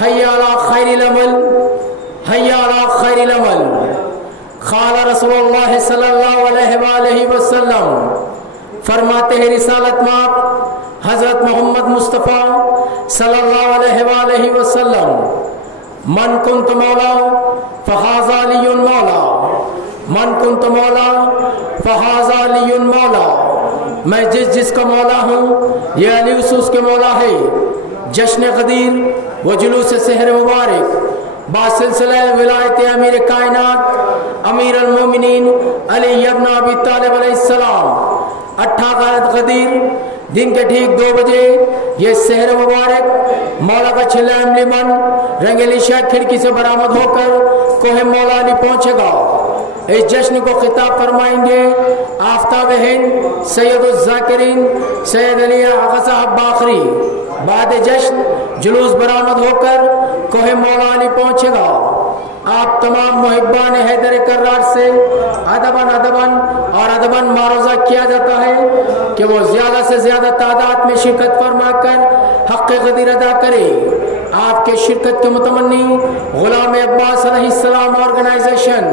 حی علی خیر العمل، حی علی خیر العمل۔ قال رسول اللہ صلی اللہ علیہ وآلہ وسلم، فرماتے ہیں رسالت مآب حضرت محمد مصطفیٰ صلی اللہ علیہ وآلہ وسلم، من کنت مولا فہذا علی مولا، من کنت مولا فہذا علی مولا۔ میں جس کا مولا ہوں یہ علی اس کے مولا ہے۔ جشن غدیر و جلوس سحر مبارک باسلسلہ ولایت امیر کائنات امیر المومنین علی ابن ابی طالب علیہ السلام 18 غدیر دن کے ٹھیک 2 بجے یہ سحر مبارک مولا کا چھلا عملی من رنگیلی شاہ کھڑکی سے برآمد ہو کر کوہ مولا علی پہنچے گا۔ اس جشن کو خطاب فرمائیں گے آفتاب ہند سید الذاکرین سید علی آغا صاحب باخری۔ بعد جشن جلوس برآمد ہو کر کوہ مولا علی پہنچے گا۔ آپ تمام محبان حیدر کرار سے ادباً معروضہ کیا جاتا ہے کہ وہ زیادہ سے زیادہ تعداد میں شرکت فرما کر حق غدیر ادا کرے۔ آپ کے شرکت کے متمنی غلام عباس علیہ السلام آرگنائزیشن